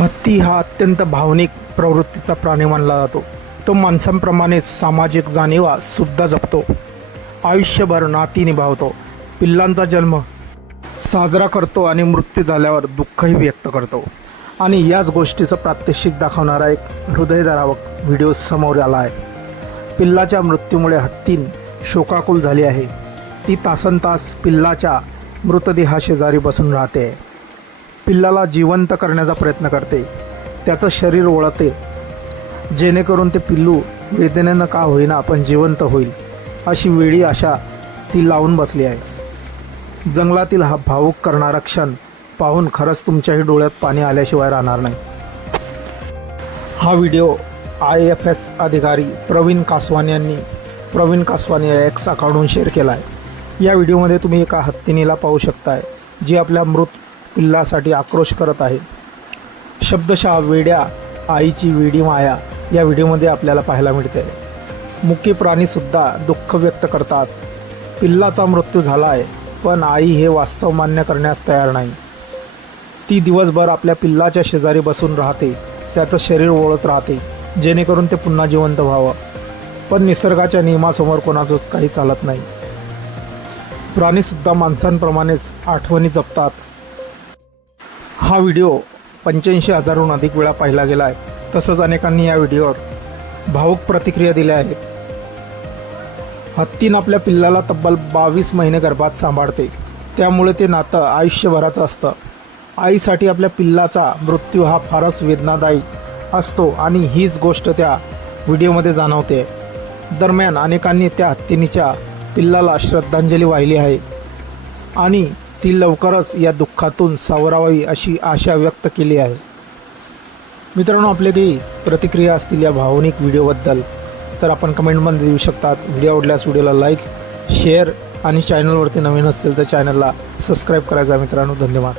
हत्ती हा अत्यंत भावनिक प्रवृत्तीचा प्राणी मानला जातो. तो माणसांप्रमाणेच सामाजिक जाणीवा सुद्धा जपतो. आयुष्यभर नाती निभावतो, पिल्लांचा जन्म साजरा करतो आणि मृत्यू झाल्यावर दुःखही व्यक्त करतो. आणि याच गोष्टीचं प्रात्यक्षिक दाखवणारा एक हृदयद्रावक व्हिडिओ समोर आला आहे. पिल्लाच्या मृत्यूमुळे हत्तीन शोकाकुल झाली आहे. ती तासनतास पिल्लाच्या मृतदेहाशेजारी बसून राहते. पिल्लाला जिवंत करण्याचा प्रयत्न करते, त्याचं शरीर ओळखते, जेणेकरून ते पिल्लू वेदनेनं का होईना पण जिवंत होईल अशी वेळी आशा ती लावून बसली आहे. जंगलातील हा भावूक करणारा क्षण पाहून खरंच तुमच्याही डोळ्यात पाणी आल्याशिवाय राहणार नाही. हा व्हिडिओ IFS अधिकारी प्रवीण कासवानी यांनी प्रवीण कासवानी या एक्स अकाउंटवरून शेअर केला आहे. या व्हिडिओमध्ये तुम्ही एका हत्तीनीला पाहू शकताय, जी आपल्या मृत पिल्लासाठी आक्रोश करत आहे. शब्दशः वेड्या आईची वेडी माया या व्हिडिओमध्ये आपल्याला पाहायला मिळते. मुकी प्राणीसुद्धा दुःख व्यक्त करतात. पिल्लाचा मृत्यू झाला आहे, पण आई हे वास्तव मान्य करण्यास तयार नाही. ती दिवसभर आपल्या पिल्लाच्या शेजारी बसून राहते, त्याचं शरीर ओळखत राहते, जेणेकरून ते पुन्हा जिवंत व्हावं. पण निसर्गाच्या नियमासमोर कोणाचंच काही चालत नाही. प्राणीसुद्धा माणसांप्रमाणेच आठवणी जपतात. हा व्हिडिओ 85,000हून अधिक वेळा पाहिला गेला आहे. तसंच अनेकांनी या व्हिडिओवर भावूक प्रतिक्रिया दिल्या आहेत. हत्तीन आपल्या पिल्लाला तब्बल 22 महिने गर्भात सांभाळते, त्यामुळे ते नातं आयुष्यभराचं असतं. आईसाठी आपल्या पिल्लाचा मृत्यू हा फारच वेदनादायी असतो आणि हीच गोष्ट त्या व्हिडिओमध्ये जाणवते. दरम्यान अनेकांनी त्या हत्तीनीच्या पिल्लाला श्रद्धांजली वाहिली आहे आणि ती लवकरच या दुःखातून सावरावी अशी आशा व्यक्त केली आहे. मित्रांनो, आपले काही प्रतिक्रिया असतील या भावनिक व्हिडिओबद्दल तर आपण कमेंटमध्ये देऊ शकतात. व्हिडिओ आवडल्यास व्हिडिओला लाईक, शेअर आणि चॅनलवरती नवीन असतील तर चॅनलला सबस्क्राईब करायचा. मित्रांनो, धन्यवाद.